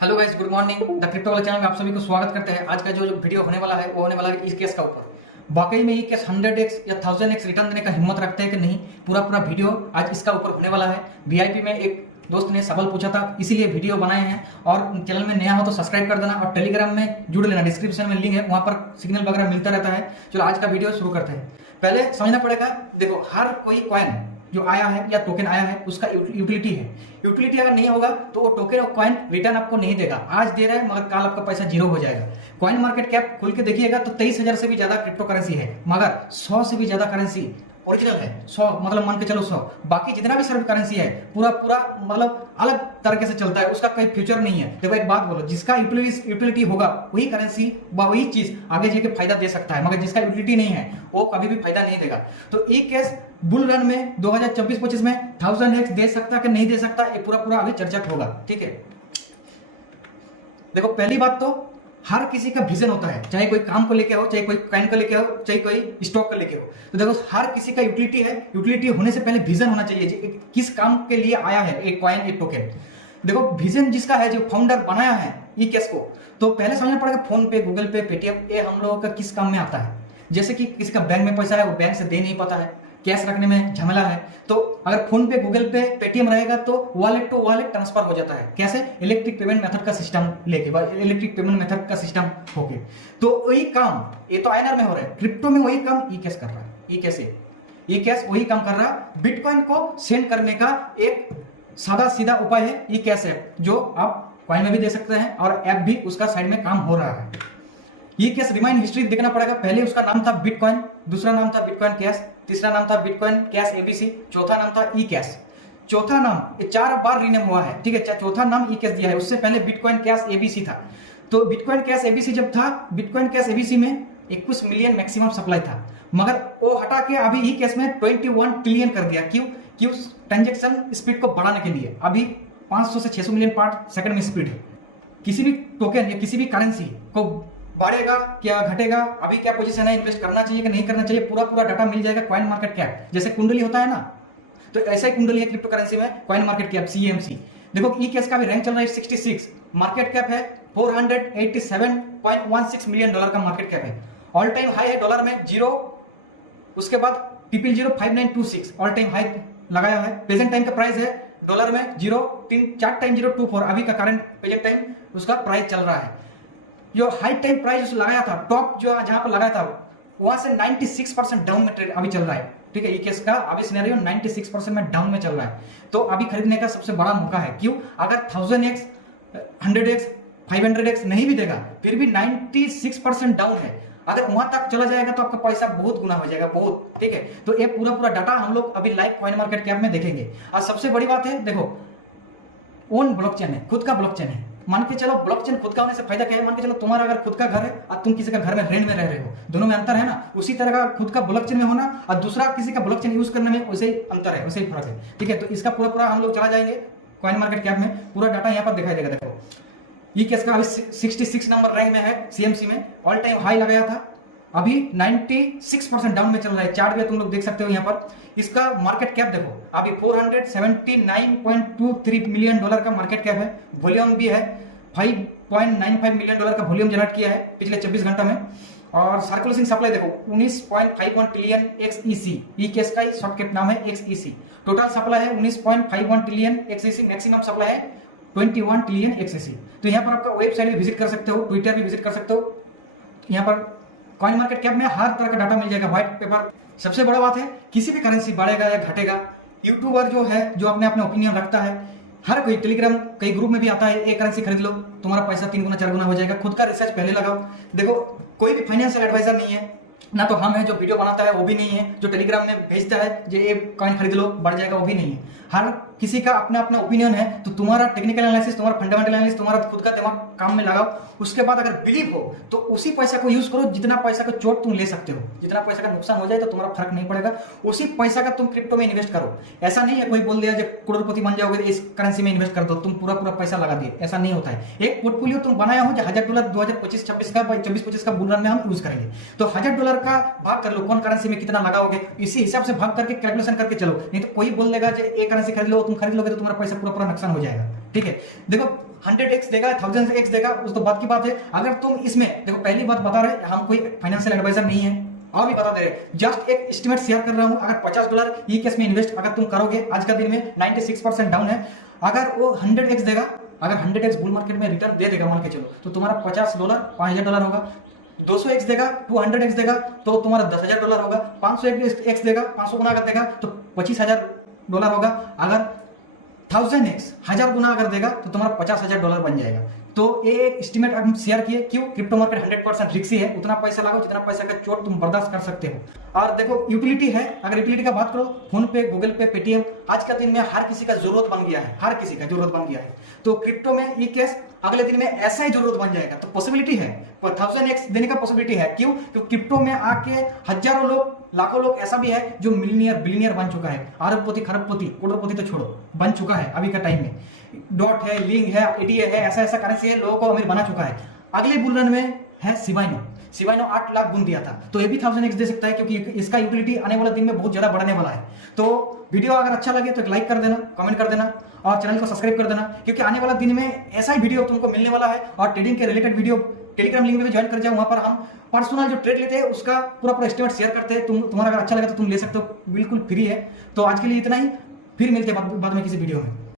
Hello guys, good morning. The crypto वाले channel में आप सभी को स्वागत करते हैं। आज का जो वीडियो होने वाला है वो होने वाला है इस केस का ऊपर। वाकई में ये केस 100x या 1000x रिटर्न देने का हिम्मत रखते हैं कि नहीं, पूरा वीडियो आज इसका ऊपर होने वाला है। वीआईपी में एक दोस्त ने सवाल पूछा था, इसीलिए वीडियो बनाए हैं। और चैनल में नया हो तो सब्सक्राइब कर देना और टेलीग्राम में जुड़ लेना, डिस्क्रिप्शन में लिंक है, वहां पर सिग्नल वगैरह मिलता रहता है। चलो आज का वीडियो शुरू करते हैं। पहले समझना पड़ेगा, देखो हर कोई कॉइन जो आया है या टोकन आया है उसका यूटिलिटी है। यूटिलिटी अगर नहीं होगा तो वो टोकन और कॉइन रिटर्न आपको नहीं देगा। आज दे रहा है मगर कल आपका पैसा जीरो हो जाएगा। कॉइन मार्केट कैप खुल के देखिएगा तो 23,000 से भी ज्यादा क्रिप्टो करेंसी है, मगर 100 से भी ज्यादा करेंसी ओरिजिनल है। 100 मतलब मान के चलो 100, बाकी जितना भी सर्व करेंसी है पूरा मतलब अलग तरीके से चलता है, उसका कोई फ्यूचर नहीं है। देखो एक बात बोलो, जिसका यूटिलिटी होगा वही करेंसी वही चीज आगे जाके फायदा दे सकता है, मगर जिसका यूटिलिटी नहीं है वो कभी भी फायदा नहीं देगा। तो एक केस बुल रन में 2024-25 में 1000x दे सकता कि नहीं दे सकता, ये पूरा अभी चर्चा होगा। ठीक है, देखो पहली बात तो हर किसी का विजन होता है, चाहे कोई काम को लेके हो, चाहे कोई कॉइन को लेके हो, चाहे कोई स्टॉक को लेके हो। तो देखो हर किसी का यूटिलिटी है। यूटिलिटी होने से पहले विजन होना चाहिए, किस काम के लिए आया है एक कॉइन एक टोकन। देखो विजन जिसका है, जो फाउंडर बनाया है ई केस को, तो पहले समझना पड़ेगा फोन पे, गूगल पे, पेटीएम, ये हम लोगों का किस काम में आता है। जैसे कि किसी का बैंक में पैसा है, वो बैंक से दे नहीं पाता है, कैश रखने में झमेला है, तो अगर फोन पे, गूगल पे, पेटीएम रहेगा तो वॉलेट टू वॉलेट ट्रांसफर हो जाता है। कैसे? इलेक्ट्रिक पेमेंट मेथड का सिस्टम लेके, इलेक्ट्रिक पेमेंट मेथड का सिस्टम होके। तो वही काम ये तो आईएनआर में हो रहा है, क्रिप्टो में वही काम ई केस कर रहा है। ई केस वही काम कर रहा है। बिटकॉइन को सेंड करने का एक सादा सीधा उपाय है ई केस ऐप, जो आप कॉइन में भी दे सकते हैं और ऐप भी उसका साइड में काम हो रहा है। ई केस रिमाइंड हिस्ट्री देखना पड़ेगा। पहले उसका नाम था बिटकॉइन, दूसरा नाम था बिटकॉइन कैश, तीसरा नाम था बिटकॉइन कैश एबीसी, चौथा नाम था ई कैश। चौथा नाम ये 4 बार रीनेम हुआ है। ठीक है, चौथा नाम ई कैश दिया है, उससे पहले बिटकॉइन कैश एबीसी था। तो बिटकॉइन कैश एबीसी जब था, बिटकॉइन कैश एबीसी में 21 मिलियन मैक्सिमम सप्लाई था, मगर वो हटा के अभी ई कैश में 21 ट्रिलियन कर दिया। क्यों? ट्रांजेक्शन स्पीड को बढ़ाने के लिए। अभी 500 से 600 मिलियन पार्ट सेकंड में स्पीड है। किसी भी टोकन या किसी भी करेंसी को बढ़ेगा क्या घटेगा, अभी क्या पोजीशन है, इन्वेस्ट करना चाहिए कि नहीं करना चाहिए, पूरा डाटा मिल जाएगा कॉइन मार्केट कैप। जैसे कुंडली होता है ना, तो ऐसा ही कुंडली है क्रिप्टो करेंसी में, कॉइन मार्केट कैप CMC। देखो ई केस का भी रैंक चल रहा है 66, मार्केट कैप है $487.16 मिलियन का मार्केट कैप है। ऑल टाइम हाई है डॉलर में 0, उसके बाद 0005926 ऑल टाइम हाई लगाया है। प्रेजेंट टाइम का प्राइस है डॉलर में 4 टाइम 024, अभी का करंट प्रेजेंट टाइम उसका प्राइस चल रहा है। जो हाई टाइम प्राइस लगाया था, टॉप जो जहां पर लगाया था, वहां से 96% डाउन में ट्रेड अभी चल रहा है। ठीक है, ई केस का अभी सिनेरियो 96% में डाउन में चल रहा है। तो अभी खरीदने का सबसे बड़ा मौका है। क्यों? अगर 1000x 100x 500x नहीं भी देगा, फिर भी 96% डाउन है। अगर वहां तक चला जाएगा तो आपका पैसा बहुत गुना हो जाएगा, बहुत। ठीक है, तो ये पूरा डाटा हम लोग अभी लाइव कॉइन मार्केट कैप में देखेंगे। और सबसे बड़ी बात है, देखो ओन ब्लॉकचेन है, खुद का ब्लॉकचेन है। मान के चलो ब्लॉकचेन खुद का होने से फायदा क्या है? मान के चलो तुम्हारा अगर खुद का घर है और तुम किसी का घर में रेंट में रह रहे हो, दोनों में अंतर है ना। उसी तरह का खुद का ब्लॉकचेन में होना और दूसरा किसी का ब्लॉकचेन यूज करने में वैसे ही अंतर है, वैसे ही फर्क है। ठीक है, तो इसका पूरा हम लोग चला जाएंगे कॉइन मार्केट कैप में, पूरा डाटा यहाँ पर दिखाई देगा। देखो ई केस का अभी 66 नंबर रैंक में है CMC में, ऑल टाइम हाई लगाया था, अभी 96% डाउन में चल रहा है। चार्ट भी तुम लोग देख सकते हो यहाँ पर। इसका मार्केट कैप देखो, अभी $479.23 मिलियन का मार्केट कैप है। वॉल्यूम भी है 5.95 मिलियन का वॉल्यूम जनरेट किया है पिछले 24 घंटा में। और सर्कुलेशन सप्लाई देखो 19.51 ट्रिलियन XEC, ई केस का शॉर्टकट नाम है XEC। टोटल सप्लाई है 19.51 ट्रिलियन XEC, मैक्सिमम सप्लाई है 21 ट्रिलियन XEC। तो यहाँ पर आपका वेबसाइट भी विजिट कर सकते हो, ट्विटर भी विजिट कर सकते हो। यहाँ पर कॉइन मार्केट कैप में हर तरह का डाटा मिल जाएगा, व्हाइट पेपर। सबसे बड़ा बात है, किसी भी करेंसी बढ़ेगा या घटेगा, यूट्यूबर जो है, जो अपने ओपिनियन रखता है, हर कोई टेलीग्राम कई ग्रुप में भी आता है, एक करेंसी खरीद लो तुम्हारा पैसा 3 गुना 4 गुना हो जाएगा। खुद का रिसर्च पहले लगाओ। देखो कोई भी फाइनेंशियल एडवाइजर नहीं है ना, तो हम है जो वीडियो बनाता है वो भी नहीं है, जो टेलीग्राम में भेजता है जो ये कॉइन खरीद लो बढ़ जाएगा वो भी नहीं है। हर किसी का अपना ओपिनियन है। तो तुम्हारा टेक्निकल एनालिसिस, तुम्हारा फंडामेंटल एनालिसिस, तुम्हारा खुद का दिमाग काम में लगाओ। उसके बाद अगर बिलीव हो तो उसी पैसा को यूज करो, जितना पैसा का चोट तुम ले सकते हो, जितना पैसा का नुकसान हो जाए तो तुम्हारा फर्क नहीं पड़ेगा, उसी पैसा का तुम क्रिप्टो में इन्वेस्ट करो। ऐसा नहीं है कोई बोल दिया जब करोड़पति बन जाओगे इस करेंसी में इन्वेस्ट कर दो, तुम पूरा पैसा लगा दिए, ऐसा नहीं होता है। एक पोर्टफोलियो तुम बनाया हो, $1000 2025-26 का 24-25 का बुल रन में हम यूज करेंगे, तो $1000 का भाग कर लो, कौन करेंसी में कितना लगाओगे, इसी हिसाब से भाग करके कैलकुलेशन करके चलो। नहीं तो कोई बोल देगा एक करेंसी खरीद लो, तुम खरीद लोगे तो तुम्हारा पैसा पूरा नुकसान हो जाएगा। ठीक है। देखो 100x देगा, 1000x देगा, उस तो बात की बात है। अगर तुम इसमें देखो, पहली बात बता रहे हम कोई फाइनेंशियल एडवाइजर नहीं है और भी बता दे रहे, जस्ट एक एस्टिमेट शेयर कर रहा हूं। अगर $50 ई केस में इन्वेस्ट अगर तुम करोगे, आज का दिन में 96% डाउन है, अगर वो 100x देगा, अगर 100x बुल मार्केट में रिटर्न दे देगा मान के चलो, तो तुम्हारा $50 $5000 होगा। 200x देगा, 200x देगा तो तुम्हारा $10,000 होगा। 500x देगा, 500 गुना अगर देगा तो $25,000 होगा। अगर 1000x 1000 गुना अगर देगा तो तुम्हारा $50,000 बन जाएगा। तो ये एक एस्टिमेट हम शेयर किए। क्यों? क्रिप्टो मार्केट 100% रिस्की है, उतना पैसा लगाओ जितना पैसा का चोट तुम बर्दाश्त कर सकते हो। और देखो यूटिलिटी है, अगर यूटिलिटी का बात करो, फोन पे, गूगल पे, पेटीएम, आज का दिन में हर किसी का जरूरत बन गया है, हर किसी का जरूरत बन गया है। तो क्रिप्टो में ये केस अगले दिन में ऐसा ही जरूरत बन जाएगा, तो पॉसिबिलिटी है, 1000x देने का पॉसिबिलिटी है। क्यों? क्योंकि क्रिप्टो में आके हजारों लोग, लाखों लोग ऐसा भी है जो मिलीनियर बिलीनियर बन चुका है, अरबपति, खरबपति, करोड़पति तो छोड़ो, बन चुका है अभी का टाइम में। डॉट है, लिंक है, एडीए है, ऐसा ऐसा करेंसी है, लोगों को अमीर बना चुका है। अगले बुल रन में है शिबाइनो 8 लाख गुण दिया था, तो ये भी 1000x दे सकता है, क्योंकि इसका यूटिलिटी आने वाले दिन में बहुत ज्यादा बढ़ने वाला है। तो वीडियो अगर अच्छा लगे तो एक लाइक कर देना, कमेंट कर देना और चैनल को सब्सक्राइब कर देना, क्योंकि आने वाला दिन में ऐसा ही वीडियो तुमको मिलने वाला है। और ट्रेडिंग के रिलेटेड वीडियो टेलीग्राम लिंक में भी ज्वाइन कर जाओ, वहां पर हम पर्सनल जो ट्रेड लेते हैं उसका पूरा एस्टिमेट शेयर करते हैं। तुम्हारा अगर अच्छा लगा तो तुम ले सकते हो, बिल्कुल फ्री है। तो आज के लिए इतना ही, फिर मिलते हैं बाद में किसी वीडियो में।